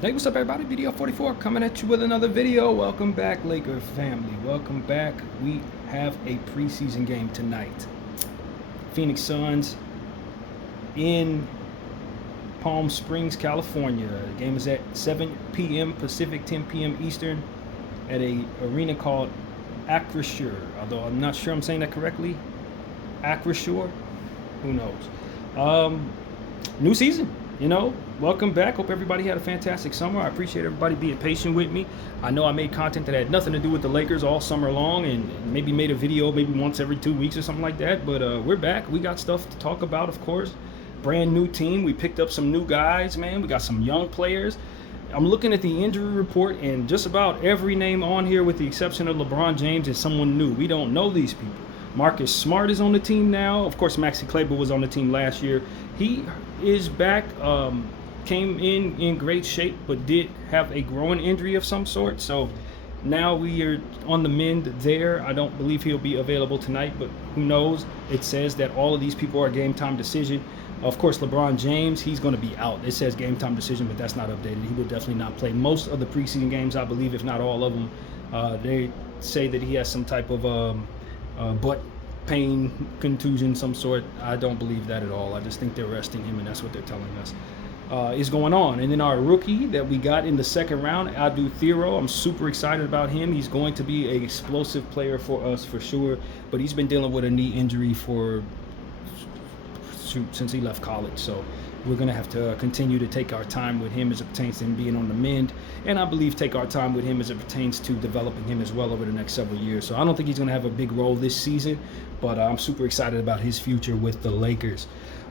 Hey, what's up, everybody? Video 44 coming at you with another video. Welcome back, Laker family. Welcome back. We have a preseason game tonight. Phoenix Suns in Palm Springs, California. The game is at 7 p.m. Pacific, 10 p.m. Eastern at a arena called Acrisure. Although I'm not sure I'm saying that correctly. Acrisure? Who knows? New season. Welcome back. Hope everybody had a fantastic summer. I appreciate everybody being patient with me. I know I made content that had nothing to do with the Lakers all summer long, and maybe made a video maybe once every 2 weeks or something like that. But we're back. We got stuff to talk about, of course. Brand new team. We picked up some new guys, man. We got some young players. I'm looking at the injury report, and just about every name on here, with the exception of LeBron James, is someone new. We don't know these people. Marcus Smart is on the team now. Of course, Maxi Kleber was on the team last year. He is back. Came in great shape, but did have a growing injury of some sort. So now we are on the mend there. I don't believe he'll be available tonight, but who knows? It says that all of these people are game time decision. Of course, LeBron James, he's going to be out. It says game time decision, but that's not updated. He will definitely not play most of the preseason games, I believe, if not all of them. They say that he has some type of butt pain, contusion, some sort. I don't believe that at all. I just think they're resting him, and that's what they're telling us is going on. And then our rookie that we got in the second round, Adu Thero, I'm super excited about him. He's going to be an explosive player for us for sure, but he's been dealing with a knee injury since he left college. So we're going to have to continue to take our time with him as it pertains to him being on the mend, and I believe take our time with him as it pertains to developing him as well over the next several years. So I don't think he's going to have a big role this season, but I'm super excited about his future with the Lakers.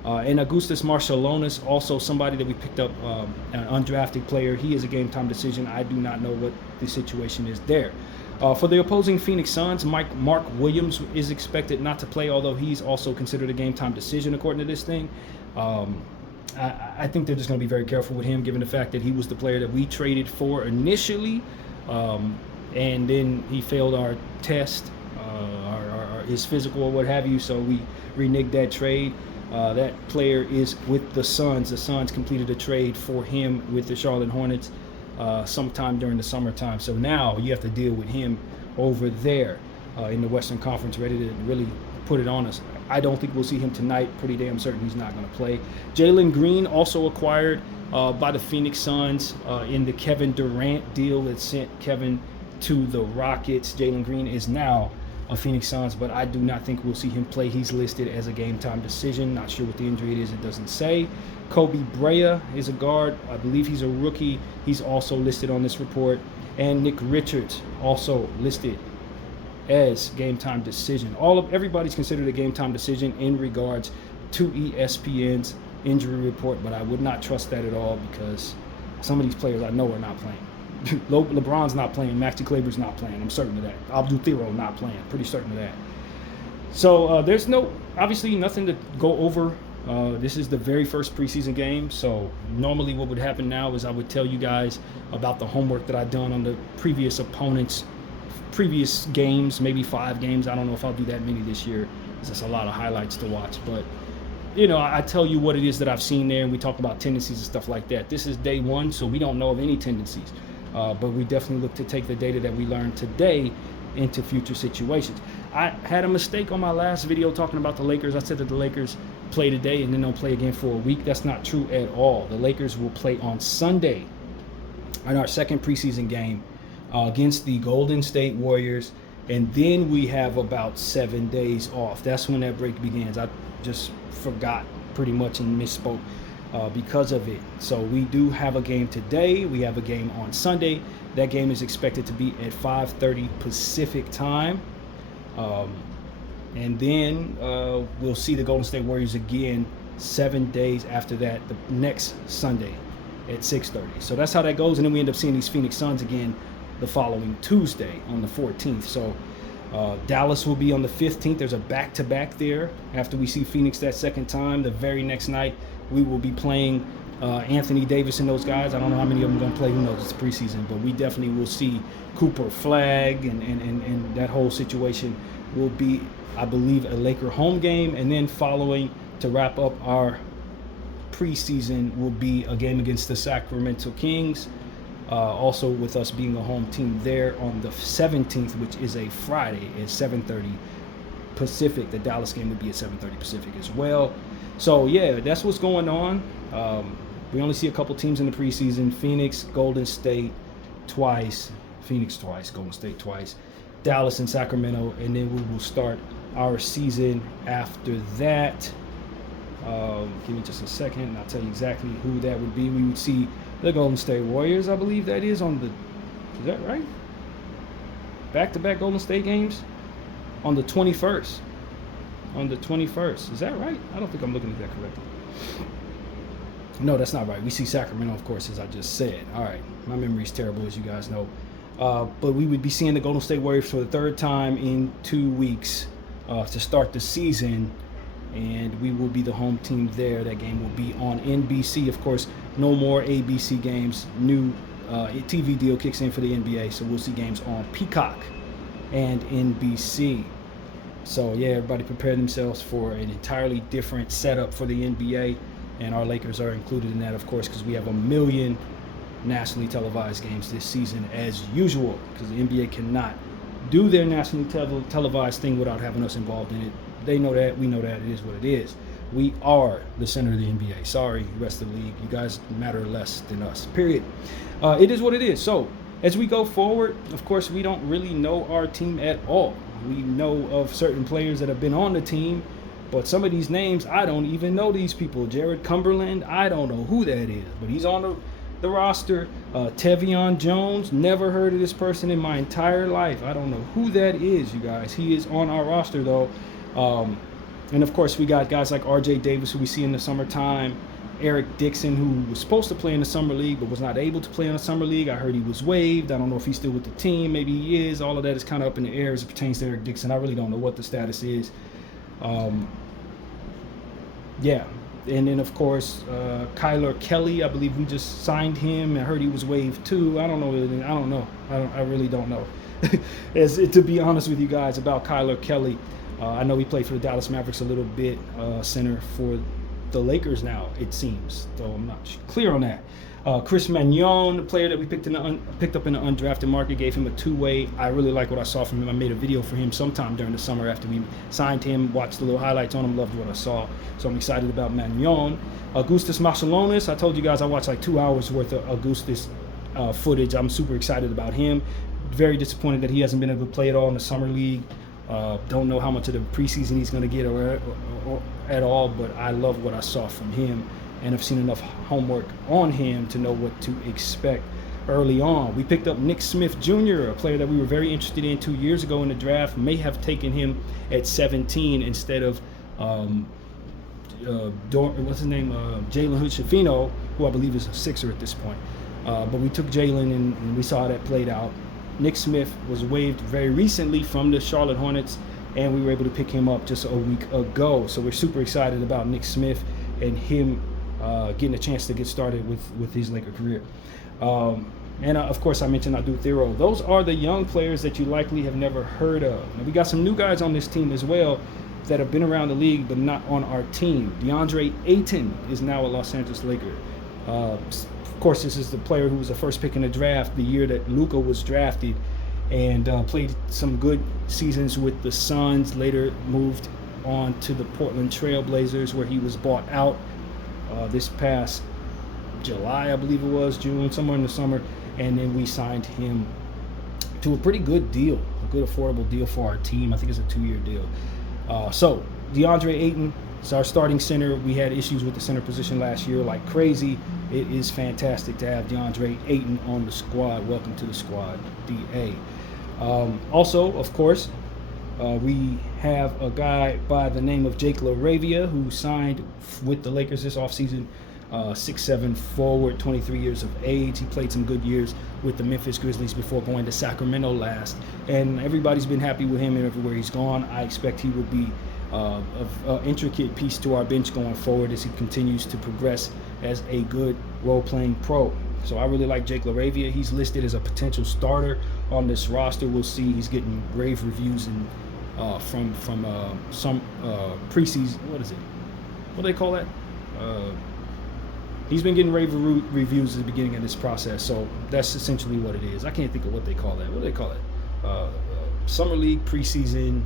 And Augustas Marciulionis, also somebody that we picked up, an undrafted player. He is a game-time decision. I do not know what the situation is there. For the opposing Phoenix Suns, Mark Williams is expected not to play, although he's also considered a game-time decision according to this thing. I think they're just going to be very careful with him, given the fact that he was the player that we traded for initially, and then he failed our test, his physical or what have you, so we reneged that trade. That player is with the Suns. The Suns completed a trade for him with the Charlotte Hornets sometime during the summertime. So now you have to deal with him over there in the Western Conference, ready to really put it on us. I don't think we'll see him tonight. Pretty damn certain he's not going to play. Jalen Green, also acquired by the Phoenix Suns in the Kevin Durant deal that sent Kevin to the Rockets. Jalen Green is now a Phoenix Suns, but I do not think we'll see him play. He's listed as a game-time decision. Not sure what the injury it is. It doesn't say. Kobe Brea is a guard. I believe he's a rookie. He's also listed on this report. And Nick Richards, also listed as game-time decision. Everybody's considered a game-time decision in regards to ESPN's injury report, but I would not trust that at all, because some of these players I know are not playing. LeBron's not playing. Maxi Kleber's not playing. I'm certain of that. Abdul Thero not playing. Pretty certain of that. So there's obviously nothing to go over. This is the very first preseason game. So normally what would happen now is I would tell you guys about the homework that I've done on the previous opponents' previous games, maybe 5 games. I don't know if I'll do that many this year. There's a lot of highlights to watch, but I tell you what it is that I've seen there, and we talk about tendencies and stuff like that. This is day 1, so we don't know of any tendencies. But we definitely look to take the data that we learned today into future situations. I had a mistake on my last video talking about the Lakers. I said that the Lakers play today and then they'll play again for a week. That's not true at all. The Lakers will play on Sunday in our second preseason game against the Golden State Warriors, and then we have about 7 days off. That's when that break begins. I just forgot pretty much and misspoke because of it. So we do have a game today. We have a game on Sunday. That game is expected to be at 5:30 Pacific time. And then we'll see the Golden State Warriors again 7 days after that, the next Sunday at 6:30. So that's how that goes. And then we end up seeing these Phoenix Suns again the following Tuesday on the 14th. So Dallas will be on the 15th. There's a back-to-back there. After we see Phoenix that second time, the very next night, we will be playing Anthony Davis and those guys. I don't know how many of them are going to play. Who knows? It's preseason. But we definitely will see Cooper Flag, and that whole situation will be, I believe, a Laker home game. And then following, to wrap up our preseason, will be a game against the Sacramento Kings Also, with us being a home team there on the 17th, which is a Friday at 7:30 Pacific. The Dallas game would be at 7:30 Pacific as well. So yeah, that's what's going on. We only see a couple teams in the preseason: Phoenix, Golden State twice, Phoenix twice, Golden State twice, Dallas and Sacramento, and then we will start our season after that. Give me just a second, and I'll tell you exactly who that would be. We would see the Golden State Warriors, I believe that is is that right? Back-to-back Golden State games on the 21st. On the 21st. Is that right? I don't think I'm looking at that correctly. No, that's not right. We see Sacramento, of course, as I just said. All right. My memory's terrible, as you guys know. But we would be seeing the Golden State Warriors for the third time in 2 weeks to start the season. And we will be the home team there. That game will be on NBC. Of course, no more ABC games. New TV deal kicks in for the NBA, so we'll see games on Peacock and NBC. So, yeah, everybody prepare themselves for an entirely different setup for the NBA. And our Lakers are included in that, of course, because we have 1 million nationally televised games this season as usual, because the NBA cannot do their nationally televised thing without having us involved in it. They know that. We know that. It is what it is. We are the center of the NBA. Sorry, rest of the league. You guys matter less than us, period. It is what it is. So as we go forward, of course, we don't really know our team at all. We know of certain players that have been on the team, but some of these names, I don't even know these people. Jared Cumberland, I don't know who that is, but he's on the roster. Tevion Jones, never heard of this person in my entire life. I don't know who that is, you guys. He is on our roster, though. And, of course, we got guys like R.J. Davis, who we see in the summertime. Eric Dixon, who was supposed to play in the summer league but was not able to play in the summer league. I heard he was waived. I don't know if he's still with the team. Maybe he is. All of that is kind of up in the air as it pertains to Eric Dixon. I really don't know what the status is. Yeah. And then, of course, Kyler Kelly, I believe we just signed him. I heard he was waived, too. I don't know. I really don't know. To be honest with you guys about Kyler Kelly, I know he played for the Dallas Mavericks a little bit, center for the Lakers now, it seems, though I'm not clear on that. Chris Magnon, the player that we picked up in the undrafted market, gave him a two-way. I really like what I saw from him. I made a video for him sometime during the summer after we signed him, watched the little highlights on him, loved what I saw. So I'm excited about Magnon. Augustas Marciulionis, I told you guys I watched like 2 hours worth of Augustas footage. I'm super excited about him. Very disappointed that he hasn't been able to play at all in the summer league. Don't know how much of the preseason he's going to get or at all, but I love what I saw from him, and I've seen enough homework on him to know what to expect early on. We picked up Nick Smith Jr., a player that we were very interested in 2 years ago in the draft. May have taken him at 17 instead of what's his name, Jalen Hood-Schifino, who I believe is a Sixer at this point. But we took Jalen, and we saw how that played out. Nick Smith was waived very recently from the Charlotte Hornets, and we were able to pick him up just a week ago. So we're super excited about Nick Smith and him getting a chance to get started with his Laker career. And of course, I mentioned Adu Thero. Those are the young players that you likely have never heard of. And we got some new guys on this team as well that have been around the league but not on our team. DeAndre Ayton is now a Los Angeles Laker. Of course, this is the player who was the first pick in the draft the year that Luka was drafted, and played some good seasons with the Suns. Later moved on to the Portland Trail Blazers, where he was bought out this past July, I believe it was, June, somewhere in the summer. And then we signed him to a pretty good deal, a good affordable deal for our team. I think it's a 2-year deal. So DeAndre Ayton is our starting center. We had issues with the center position last year like crazy. It is fantastic to have DeAndre Ayton on the squad. Welcome to the squad, DA. Also, of course, we have a guy by the name of Jake LaRavia who signed with the Lakers this offseason. 6'7" forward, 23 years of age. He played some good years with the Memphis Grizzlies before going to Sacramento last. And everybody's been happy with him and everywhere he's gone. I expect he will be an intricate piece to our bench going forward as he continues to progress as a good role-playing pro. So I really like Jake LaRavia. He's listed as a potential starter on this roster. We'll see. He's getting rave reviews from some preseason. What is it? What do they call that? he's been getting rave reviews at the beginning of this process. So that's essentially what it is. I can't think of what they call that. What do they call it? Summer league, preseason,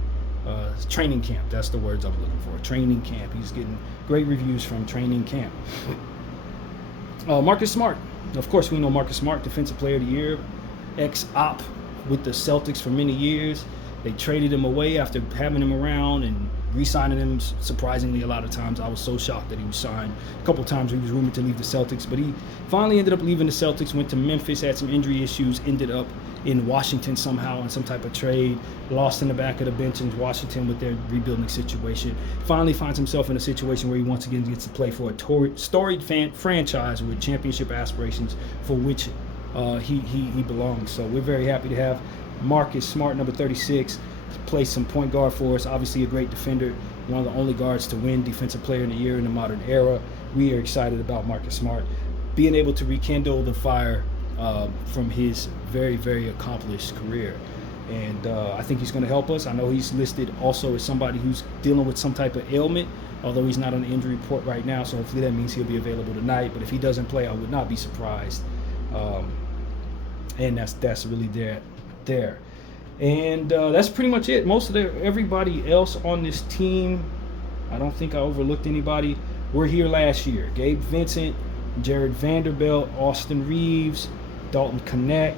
training camp. That's the words I'm looking for. Training camp. He's getting great reviews from training camp. Marcus Smart. Of course, we know Marcus Smart, Defensive Player of the Year, ex-op with the Celtics for many years. They traded him away after having him around and re-signing him, surprisingly, a lot of times. I was so shocked that he was signed. A couple times he was rumored to leave the Celtics, but he finally ended up leaving the Celtics, went to Memphis, had some injury issues, ended up in Washington somehow in some type of trade, lost in the back of the bench in Washington with their rebuilding situation. Finally finds himself in a situation where he once again gets to play for a storied franchise with championship aspirations for which he belongs. So we're very happy to have Marcus Smart, number 36, play some point guard for us. Obviously a great defender, one of the only guards to win Defensive Player of the Year in the modern era. We are excited about Marcus Smart being able to rekindle the fire from his very, very accomplished career. And I think he's going to help us. I know he's listed also as somebody who's dealing with some type of ailment, although he's not on the injury report right now, so hopefully that means he'll be available tonight. But if he doesn't play, I would not be surprised. And that's really there. And that's pretty much it. Everybody else on this team, I don't think I overlooked anybody. We're here last year. Gabe Vincent, Jared Vanderbilt, Austin Reeves, Dalton Knecht,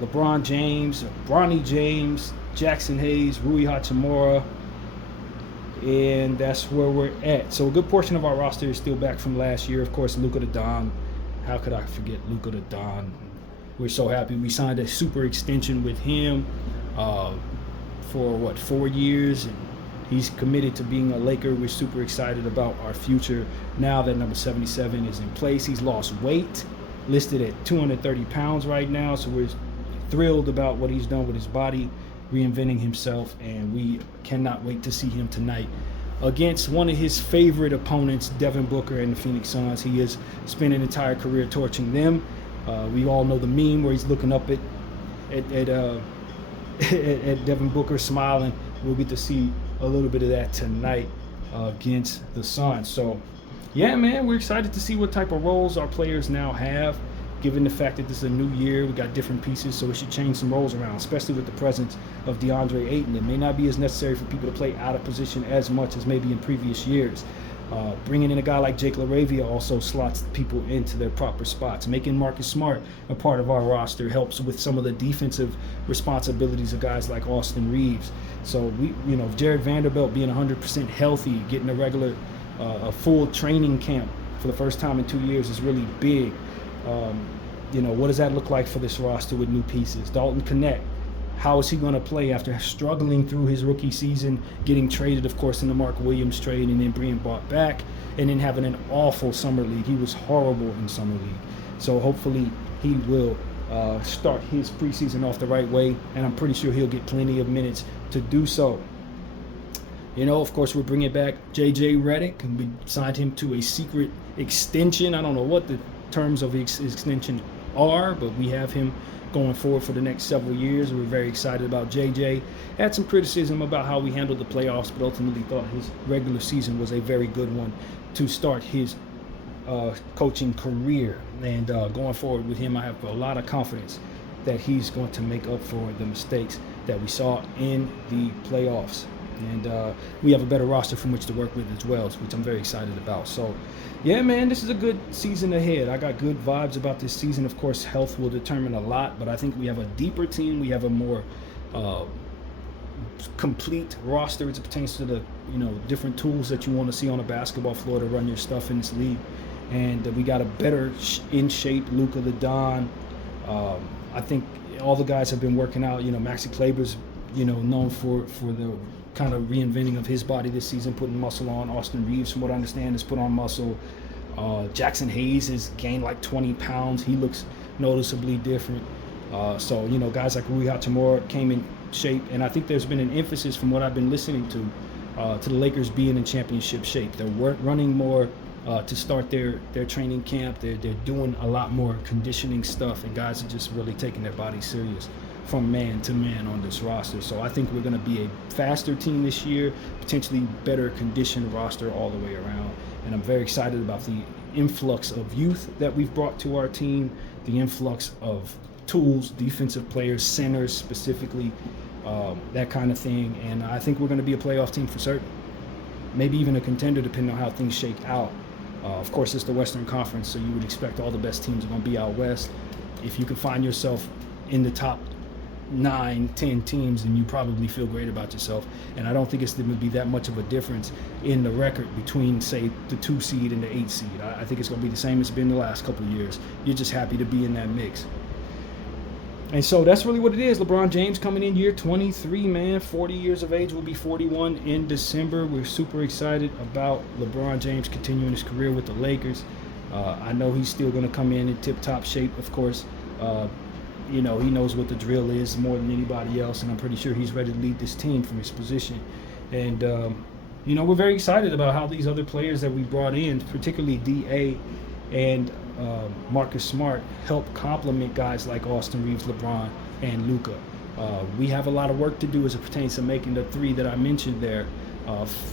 LeBron James, Bronny James, Jackson Hayes, Rui Hachimura, and that's where we're at. So a good portion of our roster is still back from last year. Of course, Luka the Don. How could I forget Luka the Don? We're so happy. We signed a super extension with him for 4 years, and he's committed to being a Laker. We're super excited about our future now that number 77 is in place. He's lost weight, listed at 230 pounds right now, so we're thrilled about what he's done with his body, reinventing himself, and we cannot wait to see him tonight against one of his favorite opponents, Devin Booker and the Phoenix Suns. He has spent an entire career torching them. We all know the meme where he's looking up at Devin Booker smiling. We'll get to see a little bit of that tonight against the Suns. So, yeah, man, we're excited to see what type of roles our players now have, given the fact that this is a new year. We got different pieces, so we should change some roles around, especially with the presence of DeAndre Ayton. It may not be as necessary for people to play out of position as much as maybe in previous years. Bringing in a guy like Jake LaRavia also slots people into their proper spots. Making Marcus Smart a part of our roster helps with some of the defensive responsibilities of guys like Austin Reeves. So Jared Vanderbilt being 100% healthy, getting a full training camp for the first time in 2 years is really big. What does that look like for this roster with new pieces? Dalton Knecht, how is he going to play after struggling through his rookie season, getting traded, of course, in the Mark Williams trade, and then being brought back, and then having an awful summer league? He was horrible in summer league. So hopefully he will start his preseason off the right way, and I'm pretty sure he'll get plenty of minutes to do so. Of course, we're bringing back J.J. Redick, and we signed him to a secret extension. I don't know what the terms of his extension are, but we have him going forward for the next several years. We're very excited about JJ. Had some criticism about how we handled the playoffs, but ultimately thought his regular season was a very good one to start his coaching career. And going forward with him, I have a lot of confidence that he's going to make up for the mistakes that we saw in the playoffs. And we have a better roster from which to work with as well, which I'm very excited about. So, yeah, man, this is a good season ahead. I got good vibes about this season. Of course, health will determine a lot, but I think we have a deeper team. We have a more complete roster as it pertains to the different tools that you want to see on a basketball floor to run your stuff in this league. And we got a better in shape Luka the Don. I think all the guys have been working out. Maxi Kleber's known for the kind of reinventing of his body this season, putting muscle on. Austin Reeves, from what I understand, has put on muscle. Jackson Hayes has gained like 20 pounds. He looks noticeably different. So guys like Rui Hachimura came in shape, and I think there's been an emphasis from what I've been listening to the Lakers being in championship shape. They're running more to start their training camp. They're doing a lot more conditioning stuff, and guys are just really taking their body serious from man to man on this roster. So I think we're going to be a faster team this year, potentially better conditioned roster all the way around. and I'm very excited about the influx of youth that we've brought to our team, the influx of tools, defensive players, centers specifically, that kind of thing. And I think we're going to be a playoff team for certain. Maybe even a contender depending on how things shake out. Of course, it's the Western Conference, so you would expect all the best teams are going to be out west. If you can find yourself in the top 9-10 teams, then you probably feel great about yourself. And I don't think it's going to be that much of a difference in the record between, say, the 2 seed and the 8 seed. I think it's going to be the same as it's been the last couple of years. You're just happy to be in that mix. And so that's really what it is. LeBron James coming in year 23, man, 40 years of age, will be 41 in December. We're super excited about LeBron James continuing his career with the Lakers. I know he's still going to come in tip-top shape, of course. He knows what the drill is more than anybody else, and I'm pretty sure he's ready to lead this team from his position. And, we're very excited about how these other players that we brought in, particularly D.A. and Marcus Smart, help complement guys like Austin Reeves, LeBron, and Luka. We have a lot of work to do as it pertains to making the three that I mentioned there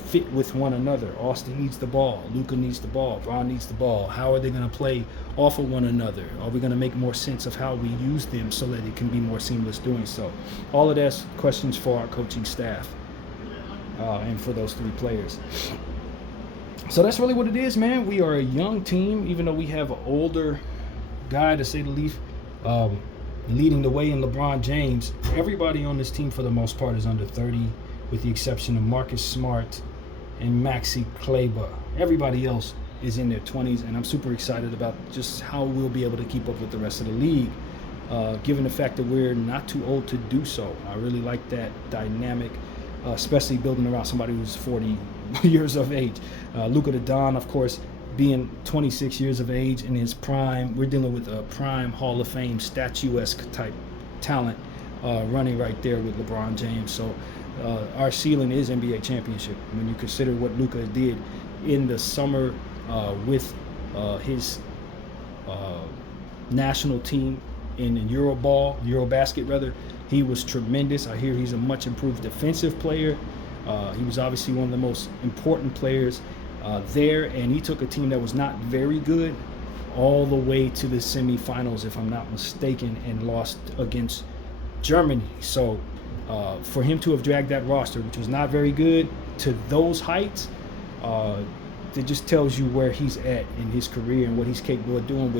fit with one another. Austin needs the ball. Luka needs the ball. Bron needs the ball. How are they going to play off of one another? Are we going to make more sense of how we use them so that it can be more seamless doing so? All of that's questions for our coaching staff and for those three players. So that's really what it is, man. We are a young team, even though we have an older guy, to say the least, leading the way in LeBron James. Everybody on this team, for the most part, is under 30, with the exception of Marcus Smart and Maxi Kleber. Everybody else is in their 20s, and I'm super excited about just how we'll be able to keep up with the rest of the league, given the fact that we're not too old to do so. I really like that dynamic, especially building around somebody who's 40 years of age. Luka the Don, of course, being 26 years of age in his prime. We're dealing with a prime Hall of Fame statuesque type talent running right there with LeBron James. So our ceiling is NBA championship. When you consider what Luka did in the summer with his national team in Eurobasket rather, he was tremendous. I hear he's a much improved defensive player. He was obviously one of the most important players there, and he took a team that was not very good all the way to the semifinals, if I'm not mistaken, and lost against Germany. So for him to have dragged that roster, which was not very good, to those heights, it just tells you where he's at in his career and what he's capable of doing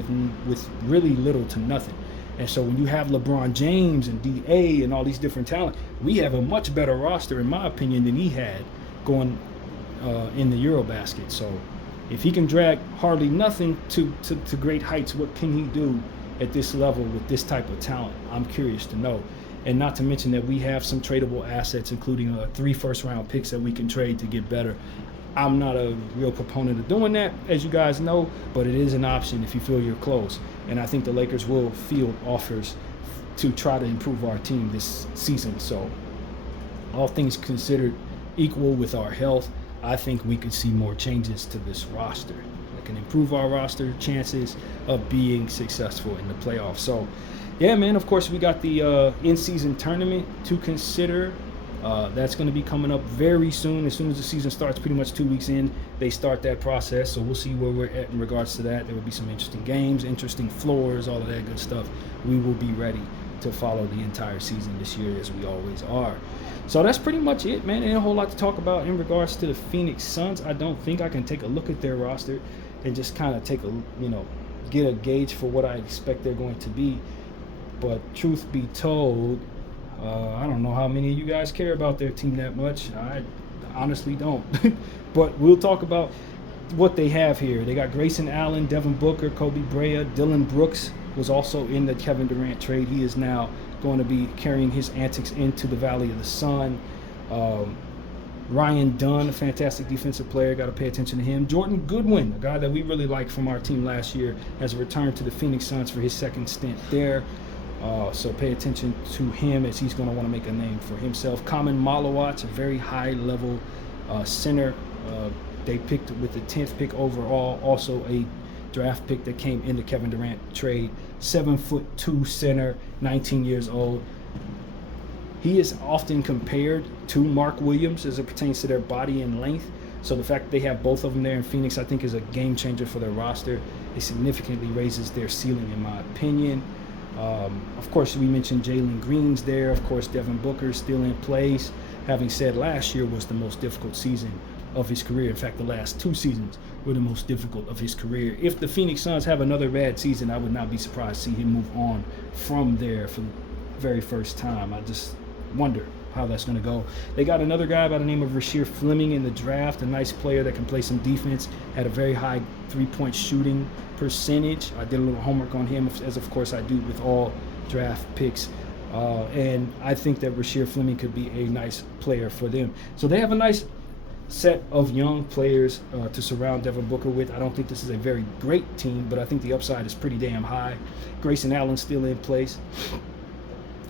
with really little to nothing. And so when you have LeBron James and D.A. and all these different talents, we have a much better roster, in my opinion, than he had going in the Eurobasket. So if he can drag hardly nothing to great heights, what can he do at this level with this type of talent? I'm curious to know. And not to mention that we have some tradable assets, including 3 first-round picks that we can trade to get better. I'm not a real proponent of doing that, as you guys know, but it is an option if you feel you're close. And I think the Lakers will field offers to try to improve our team this season. So all things considered equal with our health, I think we could see more changes to this roster that can improve our roster chances of being successful in the playoffs. So, yeah, man, of course, we got the in-season tournament to consider. That's going to be coming up very soon. As soon as the season starts, pretty much 2 weeks in, they start that process. So we'll see where we're at in regards to that. There will be some interesting games, interesting floors, all of that good stuff. We will be ready to follow the entire season this year, as we always are. So that's pretty much it, man. Ain't a whole lot to talk about in regards to the Phoenix Suns. I don't think I can take a look at their roster and just kind of take a, get a gauge for what I expect they're going to be. But truth be told, I don't know how many of you guys care about their team that much. I honestly don't. But we'll talk about what they have here. They got Grayson Allen, Devin Booker, Kobe Brea, Dylan Brooks was also in the Kevin Durant trade. He is now going to be carrying his antics into the Valley of the Sun. Ryan Dunn, a fantastic defensive player. Got to pay attention to him. Jordan Goodwin, a guy that we really liked from our team last year, has returned to the Phoenix Suns for his second stint there. So pay attention to him, as he's going to want to make a name for himself. Kamen Malawat, a very high-level center. They picked with the 10th pick overall, also a draft pick that came in the Kevin Durant trade. 7'2" center, 19 years old. He is often compared to Mark Williams as it pertains to their body and length. So the fact that they have both of them there in Phoenix, I think, is a game changer for their roster. It significantly raises their ceiling, in my opinion. Of course, we mentioned Jalen Green's there. Of course, Devin Booker's still in place. Having said, last year was the most difficult season of his career. In fact, the last 2 seasons were the most difficult of his career. If the Phoenix Suns have another bad season, I would not be surprised to see him move on from there for the very first time. I just wonder how that's going to go. They got another guy by the name of Rasheer Fleming in the draft, a nice player that can play some defense, had a very high three-point shooting percentage. I did a little homework on him, as of course I do with all draft picks. And I think that Rasheer Fleming could be a nice player for them. So they have a nice set of young players to surround Devin Booker with. I don't think this is a very great team, but I think the upside is pretty damn high. Grayson Allen's still in place.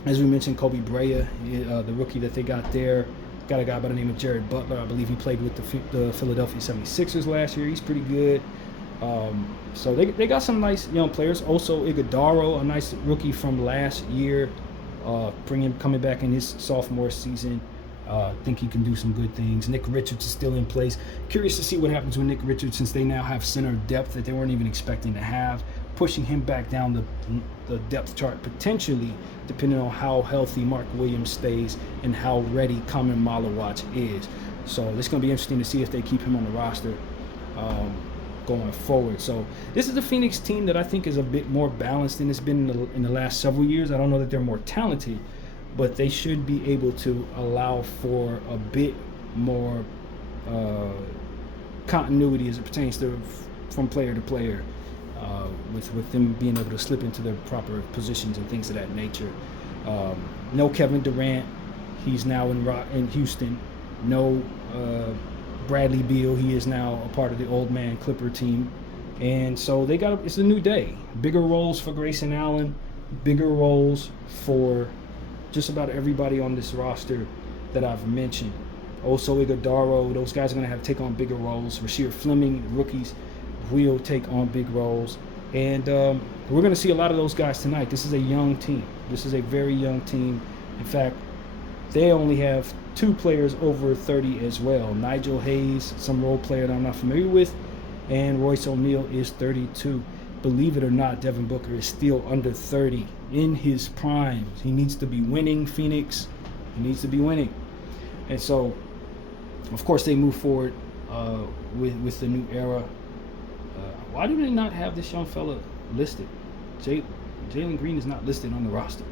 As we mentioned, Kobe Brea, the rookie that they got there, got a guy by the name of Jared Butler. I believe he played with the Philadelphia 76ers last year. He's pretty good. So they got some nice young players. Also, Iguodala, a nice rookie from last year, coming back in his sophomore season. I think he can do some good things. Nick Richards is still in place. Curious to see what happens with Nick Richards, since they now have center depth that they weren't even expecting to have, pushing him back down the depth chart potentially, depending on how healthy Mark Williams stays and how ready Kamen Malawach is. So it's going to be interesting to see if they keep him on the roster going forward. So this is a Phoenix team that I think is a bit more balanced than it's been in the last several years. I don't know that they're more talented, but they should be able to allow for a bit more continuity as it pertains to from player to player, with them being able to slip into their proper positions and things of that nature. No Kevin Durant, he's now in Houston. No Bradley Beal, he is now a part of the old man Clipper team. And so it's a new day. Bigger roles for Grayson Allen, bigger roles for just about everybody on this roster that I've mentioned. Also, Iguodala, those guys are going to have to take on bigger roles. Rasheer Fleming, rookies, will take on big roles. And we're going to see a lot of those guys tonight. This is a young team. This is a very young team. In fact, they only have 2 players over 30 as well. Nigel Hayes, some role player that I'm not familiar with, and Royce O'Neal is 32. Believe it or not, Devin Booker is still under 30 in his prime. He needs to be winning, Phoenix. He needs to be winning. And so, of course, they move forward with the new era. Why do they not have this young fella listed? Jalen Green is not listed on the roster.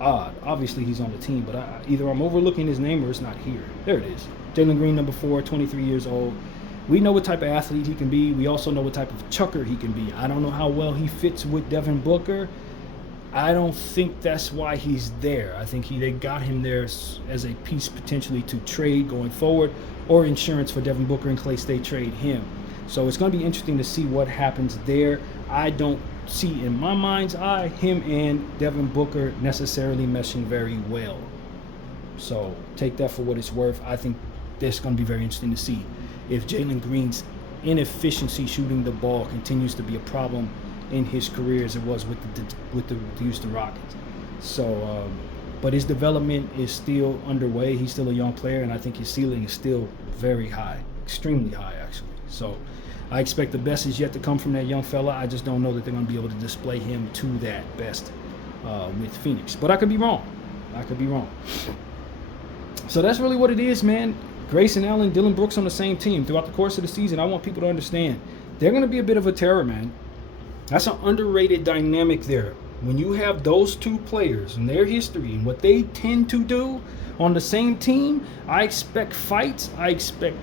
Odd. Obviously, he's on the team, but either I'm overlooking his name or it's not here. There it is. Jalen Green, number 4, 23 years old. We know what type of athlete he can be. We also know what type of chucker he can be. I don't know how well he fits with Devin Booker. I don't think that's why he's there. I think they got him there as a piece potentially to trade going forward, or insurance for Devin Booker in case they trade him. So it's going to be interesting to see what happens there. I don't see, in my mind's eye, him and Devin Booker necessarily meshing very well. So take that for what it's worth. I think that's going to be very interesting to see if Jalen Green's inefficiency shooting the ball continues to be a problem in his career as it was with the Houston Rockets. So, but his development is still underway. He's still a young player, and I think his ceiling is still very high, extremely high, actually. So I expect the best is yet to come from that young fella. I just don't know that they're going to be able to display him to that best with Phoenix. But I could be wrong. So that's really what it is, man. Grayson Allen, Dillon Brooks on the same team throughout the course of the season. I want people to understand they're going to be a bit of a terror, man. That's an underrated dynamic there. When you have those 2 players and their history and what they tend to do on the same team, I expect fights. I expect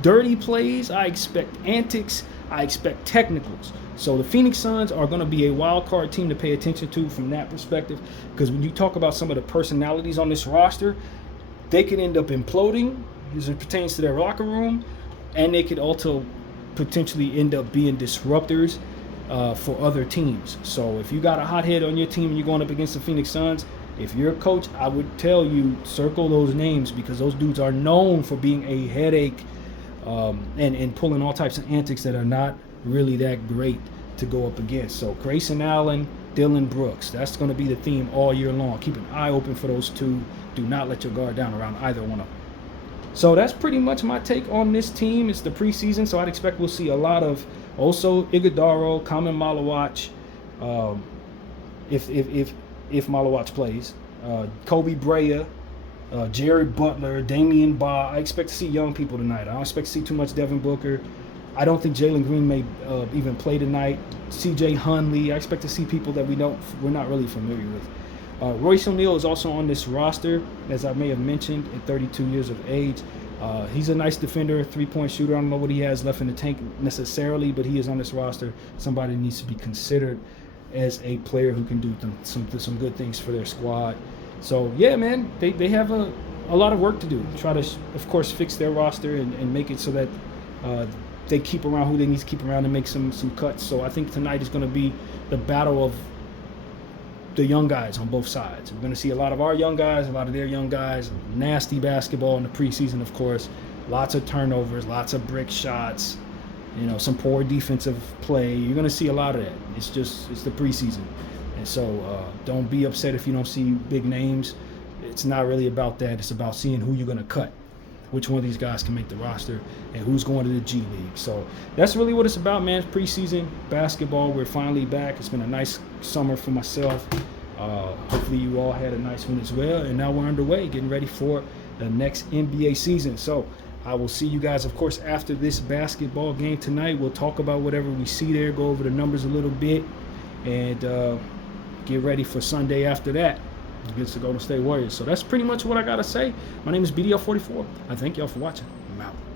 dirty plays. I expect antics. I expect technicals. So the Phoenix Suns are going to be a wild card team to pay attention to from that perspective, because when you talk about some of the personalities on this roster, they could end up imploding as it pertains to their locker room, and they could also potentially end up being disruptors for other teams. So if you got a hothead on your team and you're going up against the Phoenix Suns, if you're a coach, I would tell you circle those names, because those dudes are known for being a headache and pulling all types of antics that are not really that great to go up against. So Grayson Allen, Dillon Brooks, that's going to be the theme all year long. Keep an eye open for those 2. Do not let your guard down around either one of them. So that's pretty much my take on this team. It's the preseason, so I'd expect we'll see a lot of also Iguodala, Kamen Malawach, um, if Malawach plays, Kobe Brea, Jared Butler, Damian Ba. I expect to see young people tonight. I don't expect to see too much Devin Booker. I don't think Jalen Green may even play tonight. C.J. Hunley. I expect to see people that we're not really familiar with. Royce O'Neal is also on this roster, as I may have mentioned, at 32 years of age. He's a nice defender, three-point shooter. I don't know what he has left in the tank necessarily, but he is on this roster. Somebody needs to be considered as a player who can do some good things for their squad. So, yeah, man, they have a lot of work to do. Try to, of course, fix their roster and make it so that they keep around who they need to keep around and make some cuts. So I think tonight is going to be the battle of the young guys on both sides. We're going to see a lot of our young guys, a lot of their young guys, nasty basketball in the preseason, of course, lots of turnovers, lots of brick shots, some poor defensive play. You're going to see a lot of that. It's the preseason. And so don't be upset if you don't see big names. It's not really about that. It's about seeing who you're going to cut, which one of these guys can make the roster, and who's going to the G League. So that's really what it's about, man. It's preseason basketball. We're finally back. It's been a nice summer for myself. Hopefully you all had a nice one as well. And now we're underway, getting ready for the next NBA season. So I will see you guys, of course, after this basketball game tonight. We'll talk about whatever we see there, go over the numbers a little bit, and get ready for Sunday after that against the Golden State Warriors. So that's pretty much what I got to say. My name is BDL44. I thank y'all for watching.